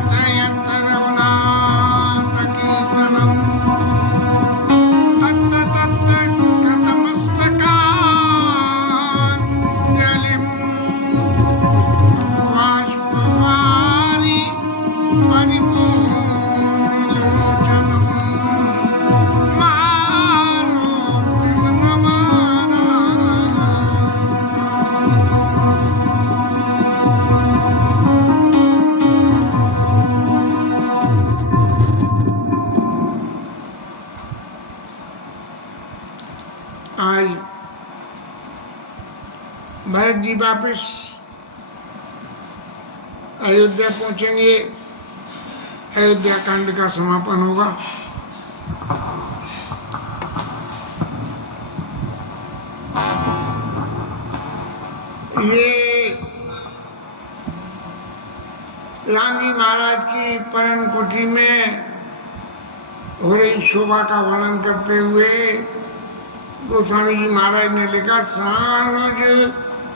यत्र यत्र रघुनाथ कीर्तनम् तत्र तत्र कृतमस्तकाञ्जलिं बाष्पवारि परिपूर्णलोचनं मारुतिं नमामि। आज भरत जी वापिस अयोध्या पहुंचेंगे, अयोध्या कांड का समापन होगा। ये राम जी महाराज की परम कुटी में हो रही शोभा का वर्णन करते हुए गोस्वामी जी महाराज ने लिखा, सानुज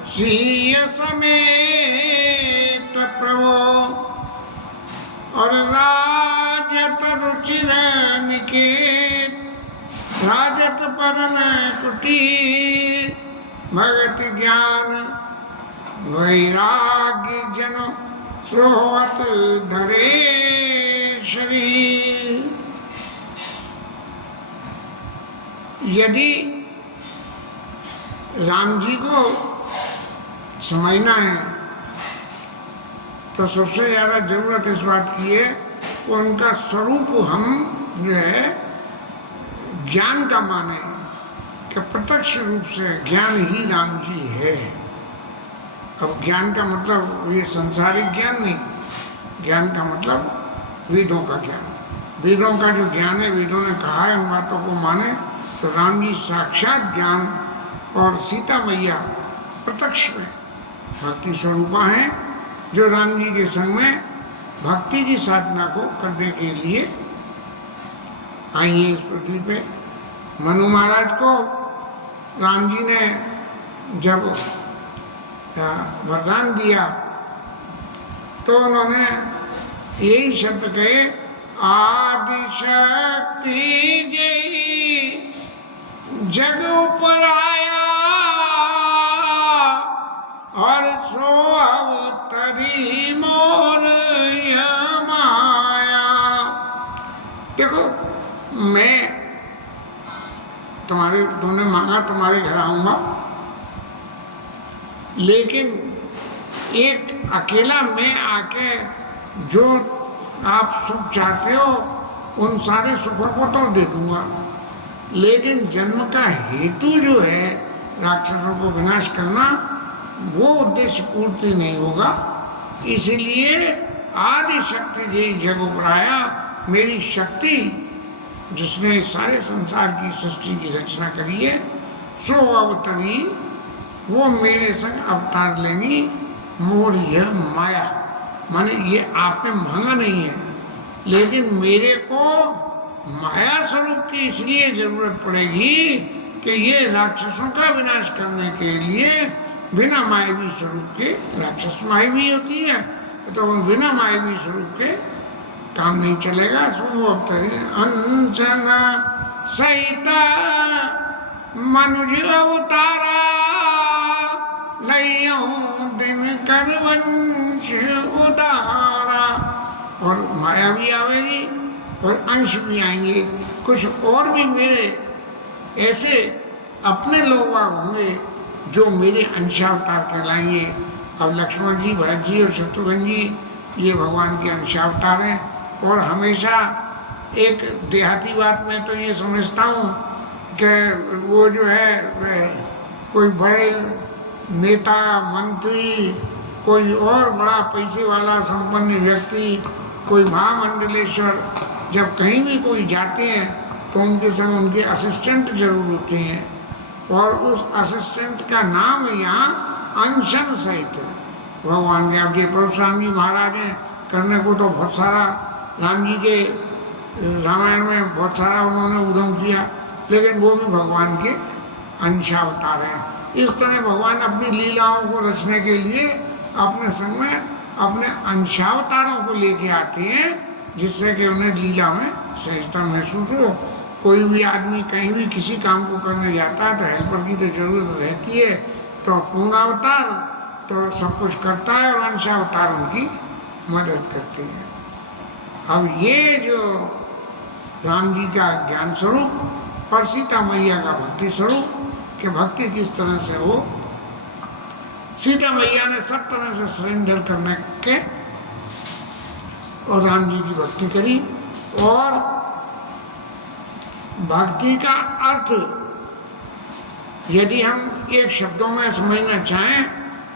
सिंह समेत प्रभो और राजत रुचिर निकेत राजत परन कुटीर भगत ज्ञान वैराग्य जन सोवत धरे शरीर। यदि राम जी को समझना है तो सबसे ज़्यादा जरूरत इस बात की है कि उनका स्वरूप हम जो है ज्ञान का माने कि प्रत्यक्ष रूप से ज्ञान ही राम जी है। अब ज्ञान का मतलब ये संसारिक ज्ञान नहीं, ज्ञान का मतलब वेदों का ज्ञान, वेदों का जो ज्ञान है, वेदों ने कहा है उन बातों को माने। तो राम जी साक्षात ज्ञान और सीता मैया प्रत्यक्ष में भक्ति स्वरूपा हैं, जो राम जी के संग में भक्ति की साधना को करने के लिए आई हैं इस पृथ्वी पे। मनु महाराज को राम जी ने जब वरदान दिया तो उन्होंने यही शब्द कहे, आदिशक्ति जय जग उपराया और सो अवतरी मोर माया। देखो, मैं तुमने मांगा तुम्हारे घर आऊंगा, लेकिन एक अकेला मैं आके जो आप सुख चाहते हो उन सारे सुखों को तो दे दूंगा, लेकिन जन्म का हेतु जो है राक्षसों को विनाश करना, वो उद्देश्य पूर्ति नहीं होगा। इसलिए आदि शक्ति जय जग उपराया, मेरी शक्ति जिसने सारे संसार की सृष्टि की रचना करी है, सो अवतरी, वो मेरे संग अवतार लेंगी। मोर यह माया, माने ये आपने मांगा नहीं है, लेकिन मेरे को माया स्वरूप की इसलिए जरूरत पड़ेगी कि ये राक्षसों का विनाश करने के लिए बिना मायावी स्वरूप के, राक्षस मायावी होती है तो बिना मायावी स्वरूप के काम नहीं चलेगा। सो अवतरी अंशन सहिता मनुज अवतारा लइयो दिन कर वंश उदारा। और माया भी आवेगी और अंश भी आएंगे, कुछ और भी मेरे ऐसे अपने लोग होंगे जो मेरे अंशावतार कहलाएंगे। अब लक्ष्मण जी, भरत जी और शत्रुघ्न जी ये भगवान के अंशावतार हैं। और हमेशा एक देहाती बात में तो ये समझता हूँ कि वो जो है कोई बड़े नेता, मंत्री, कोई और बड़ा पैसे वाला संपन्न व्यक्ति, कोई महामंडलेश्वर जब कहीं भी कोई जाते हैं तो उनके संग उनके असिस्टेंट जरूर होते हैं, और उस असिस्टेंट का नाम यहाँ अनशन सहित भगवान के। अब ये परशुराम जी महाराज हैं, करने को तो बहुत सारा राम जी के रामायण में बहुत सारा उन्होंने उद्यम किया, लेकिन वो भी भगवान के अंशावतार हैं। इस तरह भगवान अपनी लीलाओं को रचने के लिए अपने संग में अपने अंशावतारों को लेके आते हैं, जिससे कि उन्हें लीला में सहजता महसूस हो। कोई भी आदमी कहीं भी किसी काम को करने जाता है तो हेल्पर की तो जरूरत रहती है, तो पूर्णावतार तो सब कुछ करता है और अंशावतार उनकी मदद करते हैं। अब ये जो राम जी का ज्ञान स्वरूप और सीता मैया का भक्ति स्वरूप, कि भक्ति किस तरह से हो, सीता मैया ने सब तरह से सरेंडर करने के और राम जी की भक्ति करी। और भक्ति का अर्थ यदि हम एक शब्दों में समझना चाहें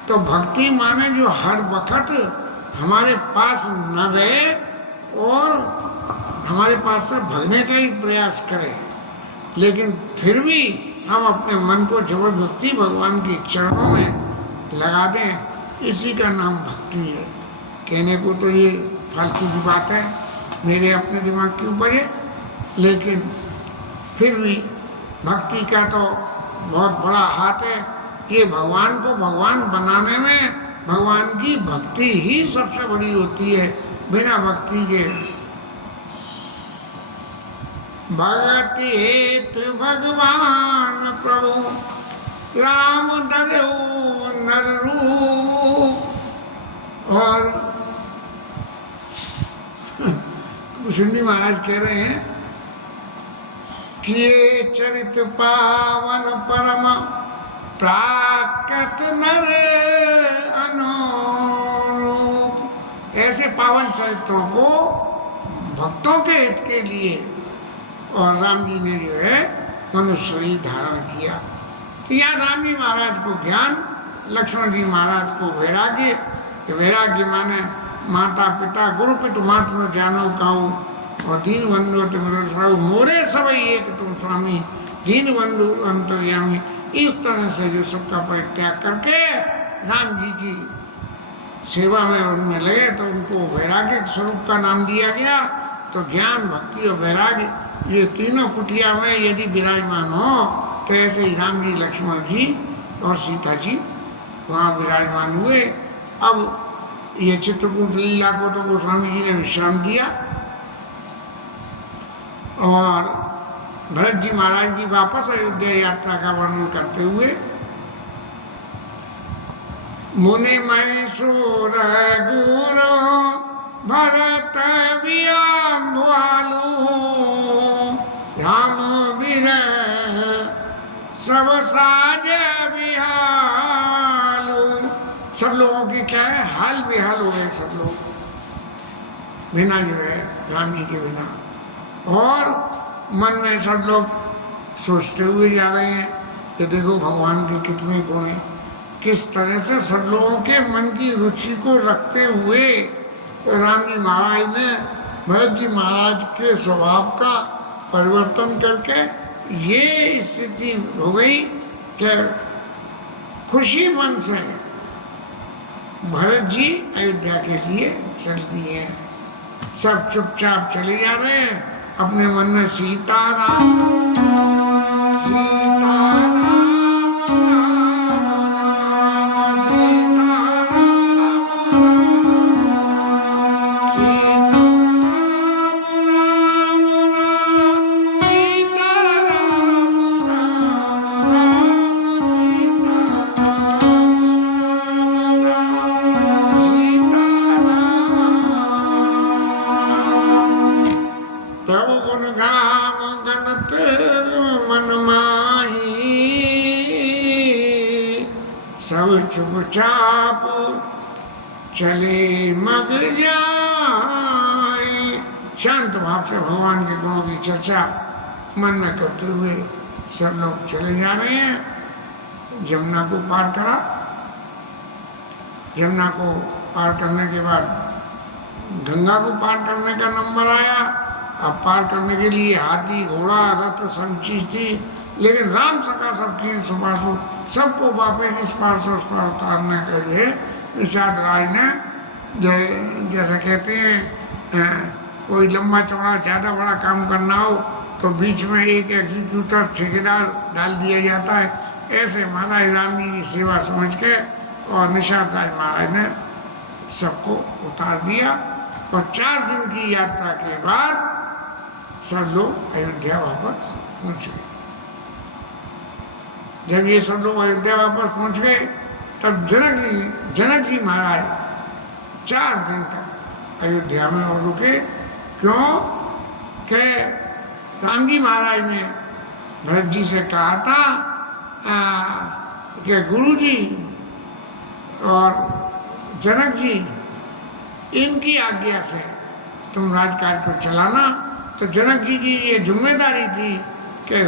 तो भक्ति माने जो हर वक्त हमारे पास न रहे और हमारे पास से भगने का ही प्रयास करे, लेकिन फिर भी हम अपने मन को जबरदस्ती भगवान के चरणों में लगा दें, इसी का नाम भक्ति है। कहने को तो ये फालतू की बात है, मेरे अपने दिमाग के ऊपर है, लेकिन फिर भी भक्ति का तो बहुत बड़ा हाथ है। ये भगवान को भगवान बनाने में भगवान की भक्ति ही सबसे बड़ी होती है। बिना भक्ति के भगति हेत भगवान प्रभु राम धरो नर रूप। और कुशुंडी महाराज कह रहे हैं कि ये चरित पावन परम प्राकृत नर अनुरूप। ऐसे पावन चरित्रों को भक्तों के हित के लिए और राम जी ने जो है मनुष्य ही धारण किया। तो यहाँ राम जी महाराज को ज्ञान, लक्ष्मण जी महाराज को वैराग्य। वैराग्य माने माता पिता गुरु पितु मात न जानो काऊ, और दीन बंधु तुम्हारे मोरे सब एक तुम स्वामी, दीन बंधु अंतर्यामी। इस तरह से जो सबका परित्याग करके राम जी की सेवा में उनमें लगे तो उनको वैराग्य स्वरूप का नाम दिया गया। तो ज्ञान, भक्ति और वैराग्य ये तीनों कुटिया में यदि विराजमान हो तो ऐसे ही राम जी, लक्ष्मण जी और सीता जी वहाँ विराजमान हुए। अब ये चित्रकूट लीला को तो गोस्वामी जी ने विश्राम दिया और भरत जी महाराज जी वापस अयोध्या यात्रा का वर्णन करते हुए मुनि मैसूर गुरु भरत बियाम्बालु राम बिरह सब साज बिहालु। सब लोगों की क्या है, हाल बेहाल हो गए सब लोग बिना जो है राम जी के बिना। और मन में सब लोग सोचते हुए जा रहे हैं कि देखो भगवान के कितने गुण हैं, किस तरह से सब लोगों के मन की रुचि को रखते हुए राम जी महाराज ने भरत जी महाराज के स्वभाव का परिवर्तन करके ये स्थिति हो गई कि खुशी मन से भरत जी अयोध्या के लिए चल दिए। सब चुपचाप चले जा रहे हैं अपने मन में सीताराम सीताराम राम राम सीताराम राम सीताराम राम राम सीताराम राम राम सीताराम राम सीताराम। प्रभु गुण गाम गणत मन माही सब चुपचाप चले मग जाए। शांत भाव से भगवान के गुणों की चर्चा मन में करते हुए सब लोग चले जा रहे हैं। जमुना को पार करा, जमुना को पार करने के बाद गंगा को पार करने का नंबर आया। अब पार करने के लिए हाथी घोड़ा रथ सब चीज थी, लेकिन राम सका सबकी सुबासु सबको वापस इस पार से उस पार उतारने के लिए निषाद राज ने जैसे कहते हैं कोई लंबा चौड़ा ज़्यादा बड़ा काम करना हो तो बीच में एक एग्जीक्यूटर ठेकेदार डाल दिया जाता है। ऐसे महाराज राम जी की सेवा समझ के और निषाद राज महाराज ने सबको उतार दिया और 4 दिन की यात्रा के बाद सब लोग अयोध्या वापस पहुंच गए। जब ये सब लोग अयोध्या वापस पहुंच गए तब जनक जी महाराज 4 दिन तक अयोध्या में और रुके। क्यों? कि राम जी महाराज ने भरत जी से कहा था कि गुरु जी और जनक जी इनकी आज्ञा से तुम राजकाज को चलाना। तो जनक जी की ये जिम्मेदारी थी कि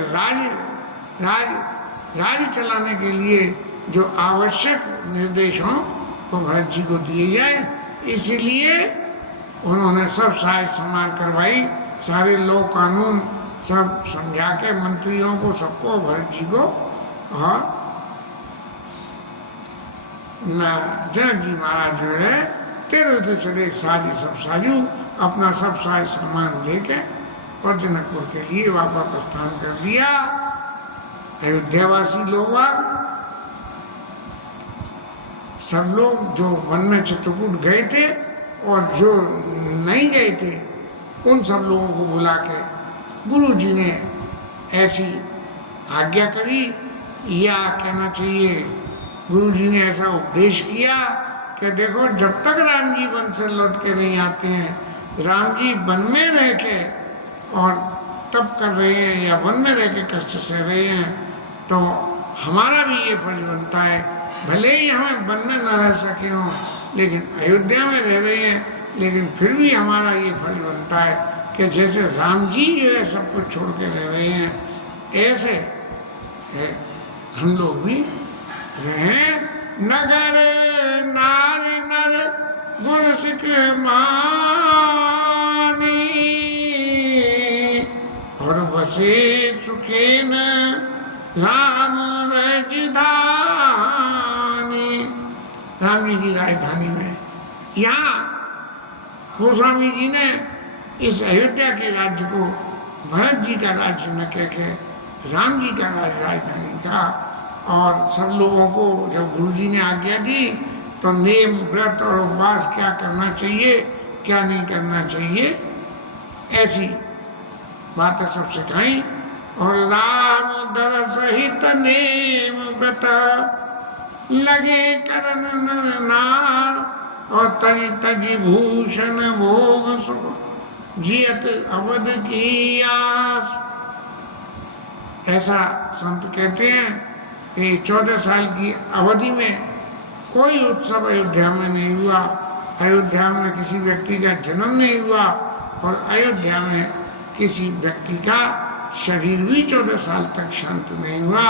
राज चलाने के लिए जो आवश्यक निर्देश हों वो भरत जी को दिए जाए। इसीलिए उन्होंने सब सहाय सम्मान करवाई, सारे लॉ कानून सब समझा के मंत्रियों को सबको भरत जी को, और जनक जी महाराज जो है तेरे चले साजी सब साजू अपना सब सहाय सम्मान लेके और जनकपुर के लिए वापस प्रस्थान कर दिया। अयोध्यावासी लोग सब लोग जो वन में चित्रकूट गए थे और जो नहीं गए थे उन सब लोगों को बुला के गुरु जी ने ऐसी आज्ञा करी, या कहना चाहिए गुरु जी ने ऐसा उपदेश किया कि देखो जब तक राम जी वन से लौट के नहीं आते हैं, राम जी वन में रह के और तप कर रहे हैं या वन में रह के कष्ट सह रहे हैं, तो हमारा भी ये फर्ज बनता है, भले ही हमें वन में न रह सके हों लेकिन अयोध्या में रह रहे हैं, लेकिन फिर भी हमारा ये फर्ज बनता है कि जैसे राम जी जो है सब कुछ छोड़ के रह रहे हैं, ऐसे हम लोग भी रहें। नगर नारी नर गुण सिख मानी और बसे सुखे न राम राजधानी। राम जी की राजधानी में यहाँ गोस्वामी जी ने इस अयोध्या के राज्य को भरत जी का राज्य न कह के राम जी का राजधानी का, और सब लोगों को जब गुरु जी ने आज्ञा दी तो नेम व्रत और उपवास क्या करना चाहिए क्या नहीं करना चाहिए ऐसी बातें सब सिखाई। और राम दर सहित नेम व्रत लगे करन नर नार और तज तज भूषण भोग सुख जियत अवध की आस। ऐसा संत कहते हैं कि 14 साल की अवधि में कोई उत्सव अयोध्या में नहीं हुआ, अयोध्या में किसी व्यक्ति का जन्म नहीं हुआ और अयोध्या में किसी व्यक्ति का शरीर भी 14 साल तक शांत नहीं हुआ।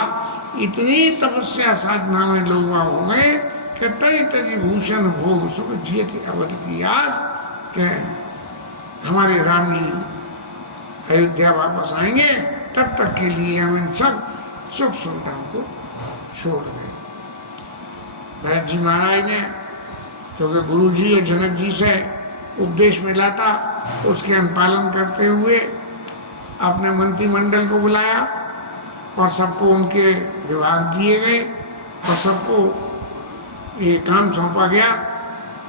इतनी तपस्या साधना में लोग हो गए कि तज तज भूषण भोग सुख जियत अवध की आस, के हमारे राम जी अयोध्या वापस आएंगे तब तक के लिए हम इन सब सुख सुविधाओं को छोड़ दें। भरत जी महाराज ने, क्योंकि गुरु जी और जनक जी से उपदेश मिला था, उसके अनुपालन करते हुए अपने मंत्रिमंडल को बुलाया और सबको उनके विभाग दिए गए और सबको ये काम सौंपा गया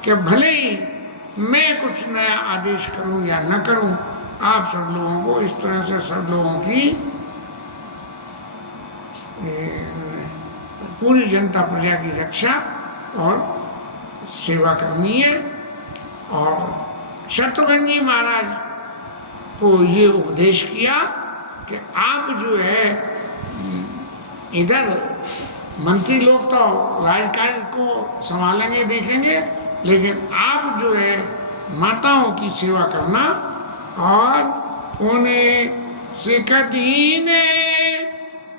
कि भले ही मैं कुछ नया आदेश करूं या न करूं, आप सब लोगों को इस तरह से सब लोगों की पूरी जनता प्रजा की रक्षा और सेवा करनी है। और शत्रुघ्न जी महाराज को ये उपदेश किया कि आप जो है इधर मंत्री लोग तो राजकाज को संभालेंगे देखेंगे, लेकिन आप जो है माताओं की सेवा करना और उन्हें सिख दीने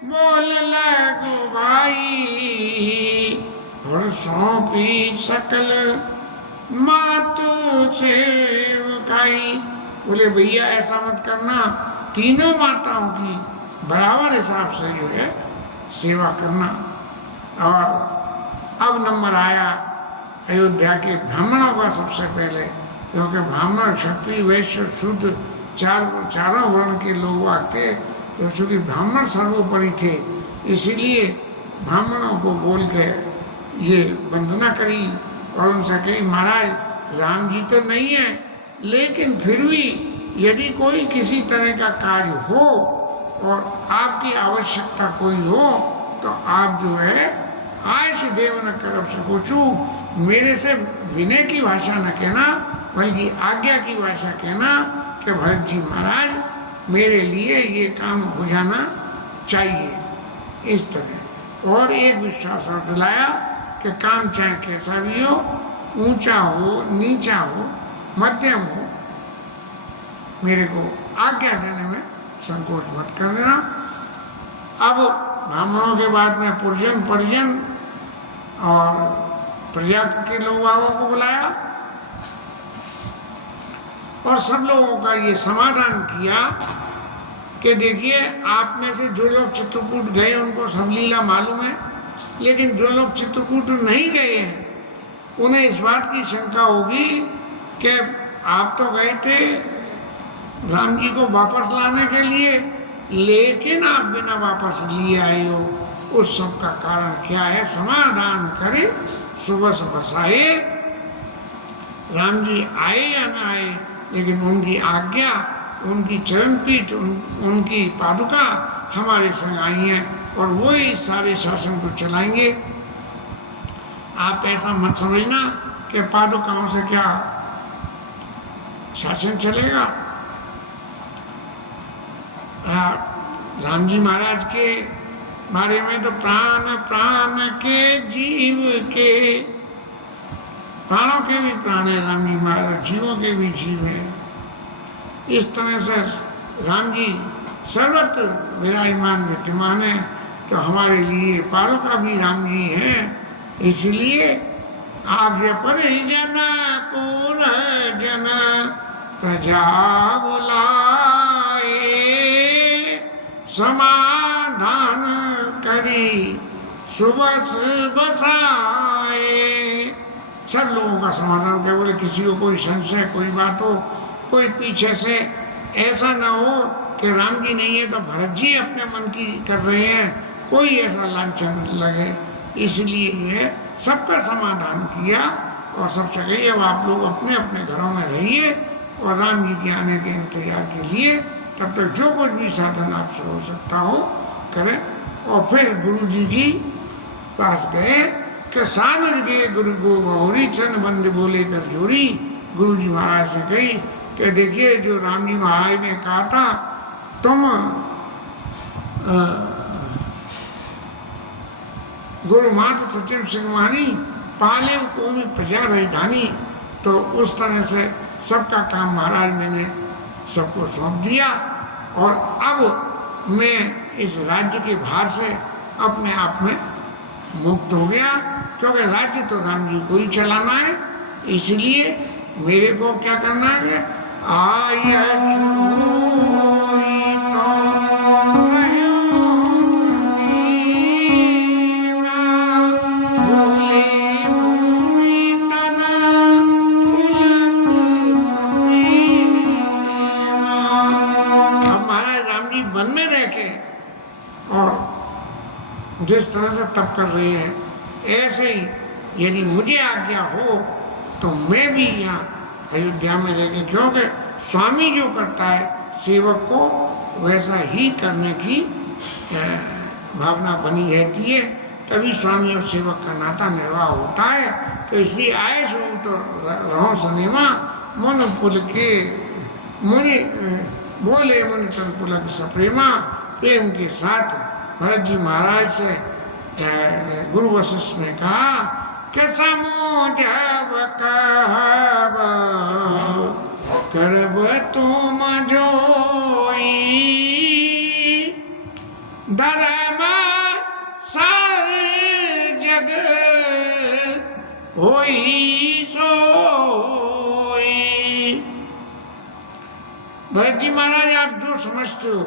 बोल लगो भाई और सौंपी सकल मातों सेवकाई। बोले भैया ऐसा मत करना, तीनों माताओं की बराबर हिसाब से जो है सेवा करना। और अब नंबर आया अयोध्या के ब्राह्मणों का सबसे पहले, क्योंकि ब्राह्मण क्षत्रिय वैश्य शूद्र चारों वर्ण के लोग आते, तो चूँकि ब्राह्मण सर्वोपरि थे इसीलिए ब्राह्मणों को बोल के ये वंदना करी और उनसे कही महाराज राम जी तो नहीं है, लेकिन फिर भी यदि कोई किसी तरह का कार्य हो और आपकी आवश्यकता कोई हो तो आप जो है आयुष देव न करब से पूछू, मेरे से विनय की भाषा न कहना बल्कि आज्ञा की भाषा कहना कि भरत जी महाराज मेरे लिए ये काम हो जाना चाहिए। इस तरह और एक विश्वास और दिलाया कि काम चाहे कैसा भी हो, ऊंचा हो नीचा हो मध्यम हो, मेरे को आज्ञा देने में संकोच मत कर देना। अब ब्राह्मणों के बाद में पुरजन परिजन और प्रजा के लोगों को बुलाया और सब लोगों का ये समाधान किया कि देखिए आप में से जो लोग चित्रकूट गए उनको सब लीला मालूम है, लेकिन जो लोग चित्रकूट नहीं गए हैं उन्हें इस बात की शंका होगी कि आप तो गए थे राम जी को वापस लाने के लिए, लेकिन आप बिना वापस लिए आए हो। उस सब का कारण क्या है, समाधान करे सुबह बसाए। राम जी आए या ना आए, लेकिन उनकी आज्ञा, उनकी चरणपीठ, उनकी पादुका हमारे संग आई हैं और वो ही सारे शासन को चलाएंगे। आप ऐसा मत समझना कि पादुकाओं से क्या शासन चलेगा। राम जी महाराज के बारे में तो प्राण प्राण के जीव के, प्राणों के भी प्राण है राम जी महाराज, जीवों के भी जीव हैं। इस तरह से राम जी सर्वत्र विराजमान विद्यमान है, तो हमारे लिए पालका भी राम जी हैं। इसलिए आप ये परिजन पूर्ण जन प्रजा बुलाए, समाधान करी सुबह बसाए। सब लोगों का समाधान कर बोले, किसी को कोई संशय कोई बात हो, कोई पीछे से ऐसा ना हो कि राम जी नहीं है तो भरत जी अपने मन की कर रहे हैं, कोई ऐसा लांछन लगे। इसलिए ये सबका समाधान किया और सबसे कही अब आप लोग अपने अपने घरों में रहिए और राम जी के आने के इंतजार के लिए तब तक जो कुछ भी साधन आपसे हो सकता हो करें। और फिर गुरु जी की पास गए कि सानर गए गुरु को बहुरी चरण बंद बोले कर जोड़ी। गुरु जी महाराज से कही कि देखिए जो राम जी महाराज ने कहा था तुम गुरु मात सचिव सिंहवानी पाले कौमी प्रजा राजधानी, तो उस तरह से सबका काम महाराज मैंने सबको सौंप दिया और अब मैं इस राज्य के भार से अपने आप में मुक्त हो गया, क्योंकि राज्य तो राम जी को ही चलाना है। इसलिए मेरे को क्या करना है, जिस तरह से तप कर रहे हैं ऐसे ही यदि मुझे आज्ञा हो तो मैं भी यहाँ अयोध्या में रह के, क्योंकि स्वामी जो करता है सेवक को वैसा ही करने की भावना बनी रहती है, तभी स्वामी और सेवक का नाता निर्वाह होता है। तो इसलिए आए सो तो रहो सनेमा मन पुल के मुनि बोले मुनि तन पुलक सप्रेमा। प्रेम के साथ भरत जी महाराज से गुरु वशिष्ठ ने कहा कि समझब कहब करब तुम जोई, धर्म सारे जग होई सोई। भरत जी महाराज आप जो समझते हो,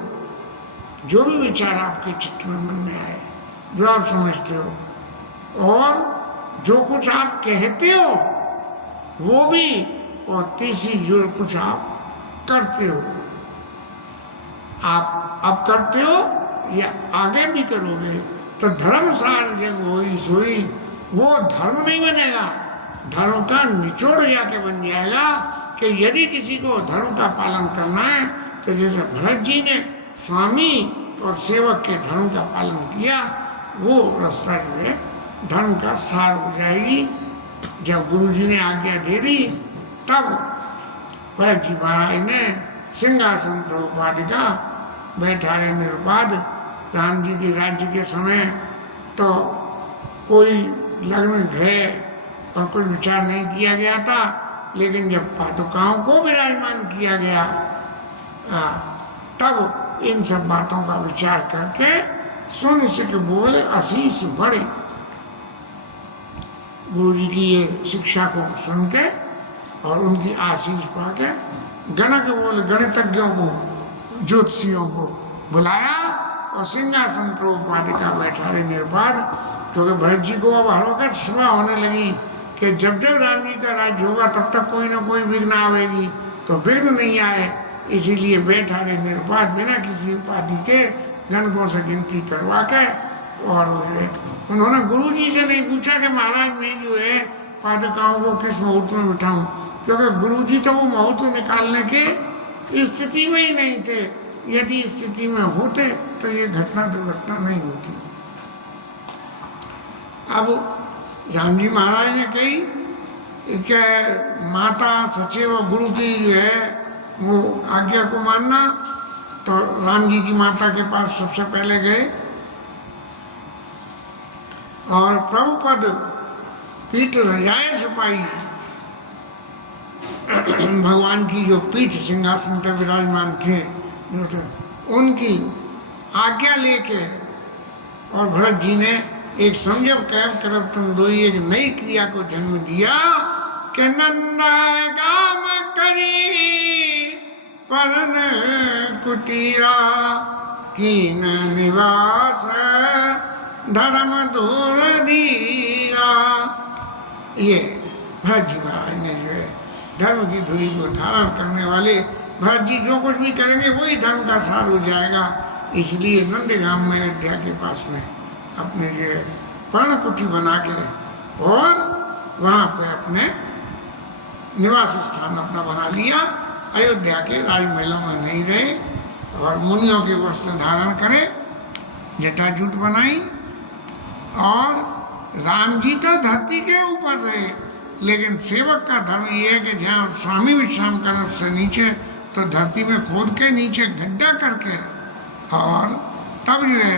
जो भी विचार आपके चित्त में मन में आए, जो आप समझते हो और जो कुछ आप कहते हो वो भी, और तीसरी जो कुछ आप करते हो, आप अब करते हो या आगे भी करोगे तो धर्म सार जग होई सोई, वो धर्म नहीं बनेगा, धर्म का निचोड़ जाके बन जाएगा कि यदि किसी को धर्म का पालन करना है तो जैसे भरत जी ने स्वामी और सेवक के धर्म का पालन किया, वो रास्ता जो है धर्म का सार हो जाएगी। जब गुरु जी ने आज्ञा दे दी तब भरत जी महाराज ने सिंहासन पर उपाधिका बैठाए निरुपाद। राम जी के राज्य के समय तो कोई लग्न गृह और कोई विचार नहीं किया गया था, लेकिन जब पादुकाओं को विराजमान किया गया तब इन सब बातों का विचार करके सुन सिख बोले आशीष बढ़े। गुरु जी की ये शिक्षा को सुन के और उनकी आशीष पाके गणक बोले गणितज्ञों को ज्योतिषियों को बुलाया और सिंहासन पर उपाधिका बैठा रहे निरुपाद। क्योंकि भरत जी को अब हर वक्त सुबह होने लगी कि जब जब राम जी का राज्य होगा तब तक कोई ना कोई विघ्न आवेगी, तो विघ्न नहीं आए इसीलिए बैठा रहे निरुपाद बिना किसी उपाधि के गणकों से गिनती करवा के। और उन्होंने गुरु जी से नहीं पूछा कि महाराज मैं जो है पादुकाओं को किस मुहूर्त में बिठाऊं, क्योंकि गुरु जी तो वो मुहूर्त निकालने के स्थिति में ही नहीं थे। यदि स्थिति में होते तो ये घटना दुर्घटना नहीं होती। अब राम जी महाराज ने कही कि माता सचिव गुरु की जो है वो आज्ञा को मानना, तो राम जी की माता के पास सबसे पहले गए और प्रभुपद पीठ रजाए सुपाई भगवान की जो पीठ सिंहासन पर विराजमान थे जो थे उनकी आज्ञा लेके और भरत जी ने एक संयम कैब करब तुम दोई एक नई क्रिया को जन्म दिया कि नंदा गाम करी परन कुटीरा कीन निवास धर्म दूर धीरा। ये भरत जी महाराज ने जो है धर्म की धुरी को धारण करने वाले भरत जी जो कुछ भी करेंगे वही धर्म का सार हो जाएगा। इसलिए नंदगाम में अयोध्या के पास में अपने जो पर्णकुटी बना के और वहाँ पे अपने निवास स्थान अपना बना लिया। अयोध्या के राजमहलों में नहीं रहे और मुनियों के वस्त्र धारण करे, जटाजूट बनाई। और राम जी तो धरती के ऊपर रहे, लेकिन सेवक का धर्म ये है कि जहाँ स्वामी विश्राम करें उससे नीचे तो धरती में खोद के नीचे गड्ढा करके और तब जो है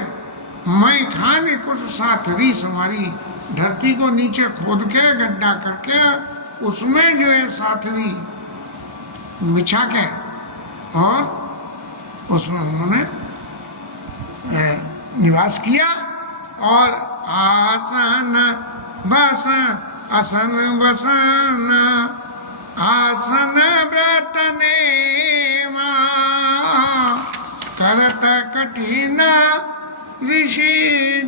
मैं खाने कुछ साथ रीस हमारी धरती को नीचे खोद के गड्ढा करके उसमें जो है साथरी बिछा के और उसमें उन्होंने निवास किया। और आसन बस असन बसन आसन व्रत नेवा करत कठिन ऋषि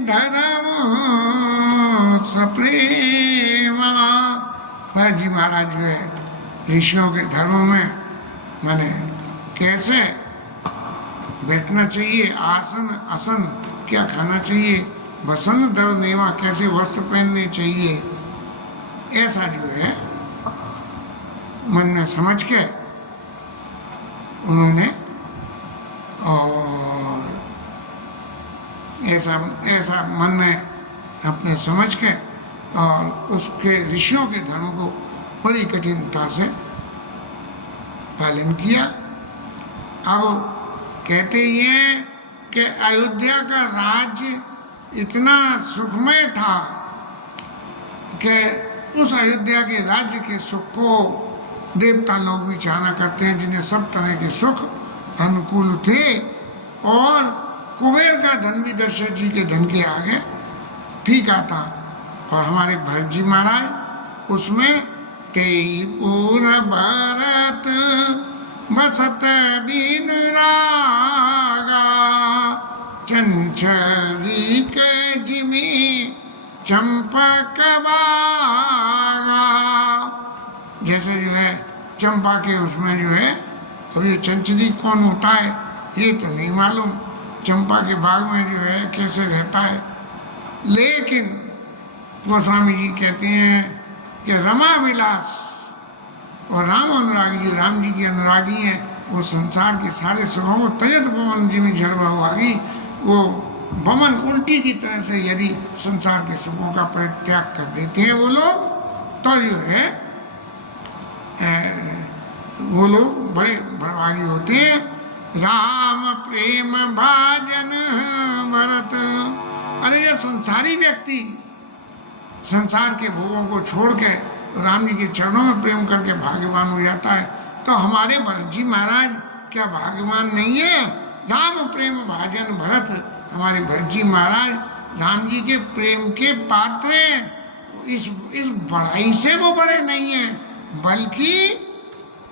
धर्म सप्रेमा। भरत जी महाराज जो है ऋषियों के धर्मों में माने कैसे बैठना चाहिए, आसन आसन क्या खाना चाहिए, वसन धर्म नेवा कैसे वस्त्र पहनने चाहिए, ऐसा जो है मन में समझ के उन्होंने और ऐसा मन में अपने समझ के और उसके ऋषियों के धर्म को बड़ी कठिनता से पालन किया। अब कहते ये कि अयोध्या का राज्य इतना सुखमय था कि उस अयोध्या के राज्य के सुख को देवता लोग भी चाहना करते हैं, जिन्हें सब तरह के सुख अनुकूल थे। और कुबेर का धन भी दशरथ जी के धन के आगे फीका था। और हमारे भरत जी महाराज उसमें तेई पूर्ण भरत बसत बीन रागा चंचरी के जिमी चंपक बागा। जैसे जो है चंपा के उसमें जो है, अब ये चंचरी कौन होता है ये तो नहीं मालूम, चंपा के बाग में जो है कैसे रहता है। लेकिन गोस्वामी जी कहते हैं कि रमा विलास और राम अनुरागी, जो राम जी के अनुरागी हैं, वो संसार के सारे सुखों को तजत पवन जी में झड़वा हुआ गई, वो बमन उल्टी की तरह से यदि संसार के सुखों का परित्याग कर देते हैं वो लोग, तो जो है वो लोग बड़े बड़भागी होते हैं। राम प्रेम भाजन भरत। अरे जब संसारी व्यक्ति संसार के भोगों को छोड़ के राम जी के चरणों में प्रेम करके भाग्यवान हो जाता है, तो हमारे भरत जी महाराज क्या भाग्यवान नहीं है? राम प्रेम भाजन भरत, हमारे भरत जी महाराज राम जी के प्रेम के पात्र हैं। इस बड़ाई से वो बड़े नहीं हैं, बल्कि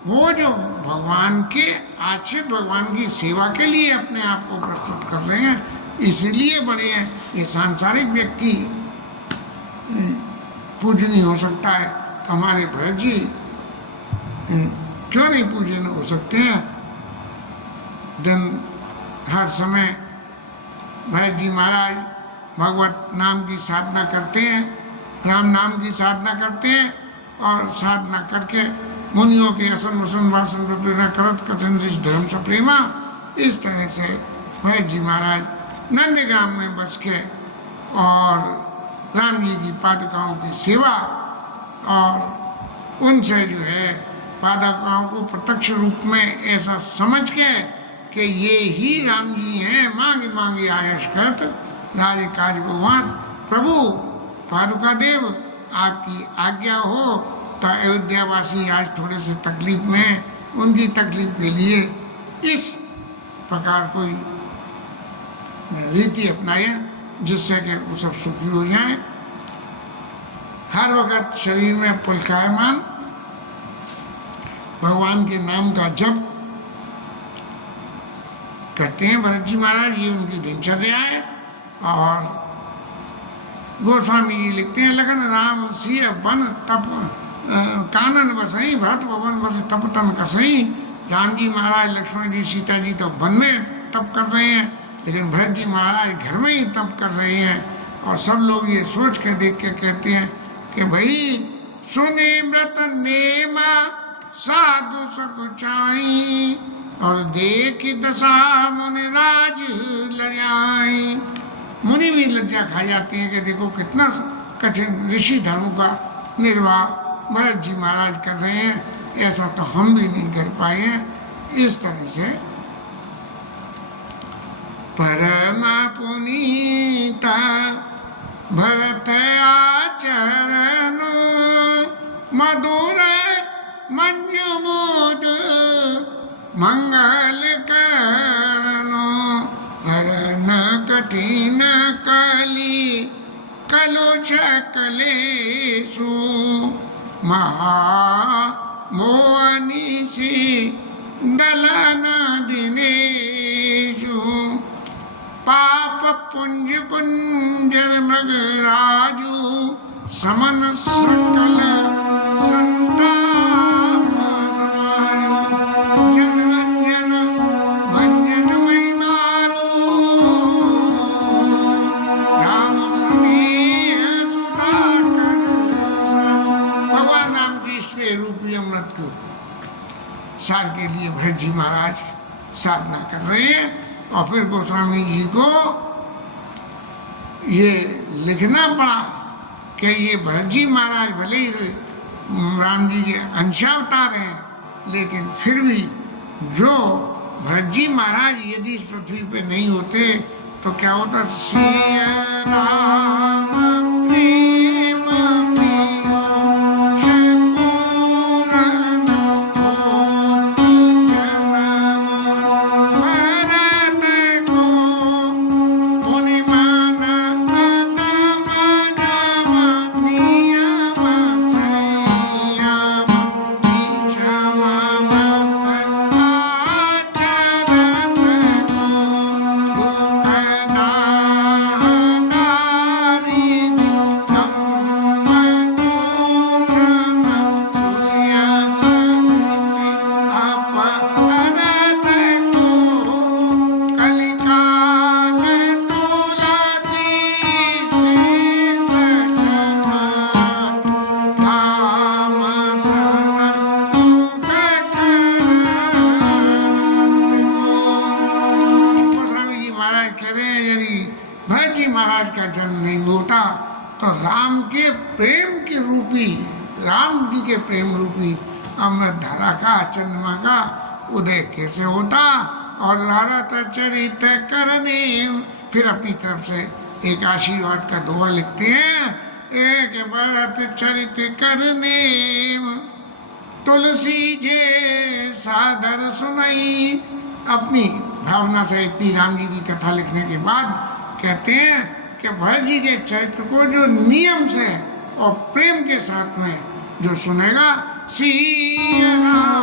वो जो भगवान के आश्रित, भगवान की सेवा के लिए अपने आप को प्रस्तुत कर रहे हैं, इसलिए बड़े हैं। ये सांसारिक व्यक्ति पूजनीय हो सकता है, तो हमारे भरत जी क्यों नहीं पूजन हो सकते हैं? दिन हर समय भरत जी महाराज भगवत नाम की साधना करते हैं, राम नाम की साधना करते हैं, और साधना करके मुनियों के असन वसन वासन पर प्रेरणा करत कथन ऋषि धर्म से प्रेमा, इस तरह से भरत जी महाराज नंदग्राम में बस के और राम जी की पादुकाओं की सेवा और उनसे जो है पादुकाओं को प्रत्यक्ष रूप में ऐसा समझ के कि ये ही राम जी हैं, मांगे मांगे आयश करत राज काज भगवान। प्रभु पादुका देव, आपकी आज्ञा हो तो अयोध्यावासी आज थोड़े से तकलीफ में, उनकी तकलीफ के लिए इस प्रकार कोई रीति अपनाए जिससे कि वो सब सुखी हो जाएं। हर वक्त शरीर में पुलकायमान भगवान के नाम का जप करते हैं भरत जी महाराज, ये उनकी दिनचर्या है। और गोस्वामी जी लिखते हैं, लगन राम सिय बन तप कानन बसई, भरत भवन बस तप तन कसई। राम जी महाराज, लक्ष्मण जी, सीता जी तो वन में तप कर रहे हैं, लेकिन भरत जी महाराज घर में ही तप कर रहे हैं। और सब लोग ये सोच के देख के कहते हैं कि भाई सुने व्रत नेमा साधु सकुचाई, और देख दशा मुनि राज लजाई। मुनि भी लज्जा खा जाते हैं कि देखो कितना कठिन ऋषि धर्म का निर्वाह भरत जी महाराज कर रहे हैं, ऐसा तो हम भी नहीं कर पाए हैं। इस तरह से परम पुनीता भरत आचरण, मधुर मंजु मोद मंगल करणो, हरन कठिन कली कलुष कलेशु, महा मोहनीसी दलन दिनेशु, पाप पुंज कुंजर मृग राजू, समन सकल संताप समायो, जन रंजन भंजन मई मारो, राम स्नेह सुधा कर सारो। भगवान राम की स्नेह रूपी अमृत को सार के लिए भरत जी महाराज साधना कर रहे हैं। और फिर गोस्वामी जी को ये लिखना पड़ा कि ये भरत जी महाराज भले ही राम जी के अंशावतार हैं, लेकिन फिर भी जो भरत जी महाराज यदि इस पृथ्वी पे नहीं होते तो क्या होता? सिय राम प्रेम पियो शपूरन होत जन्म, भरत को मुनि मान अगम जम नियम संयम, विषम व्रत आचरत को दुख दारी तो राम के प्रेम के रूपी, राम जी के प्रेम रूपी अमृत धारा का, चंद्रमा का उदय कैसे होता। और रारत चरित करने, फिर अपनी तरफ से एक आशीर्वाद का दोहा लिखते हैं। एक भरत चरित करने, तुलसी जे सादर सुनाई। अपनी भावना से इतनी राम जी की कथा लिखने के बाद कहते हैं कि भरत जी के चरित्र को जो नियम से और प्रेम के साथ में जो सुनेगा, सिया राम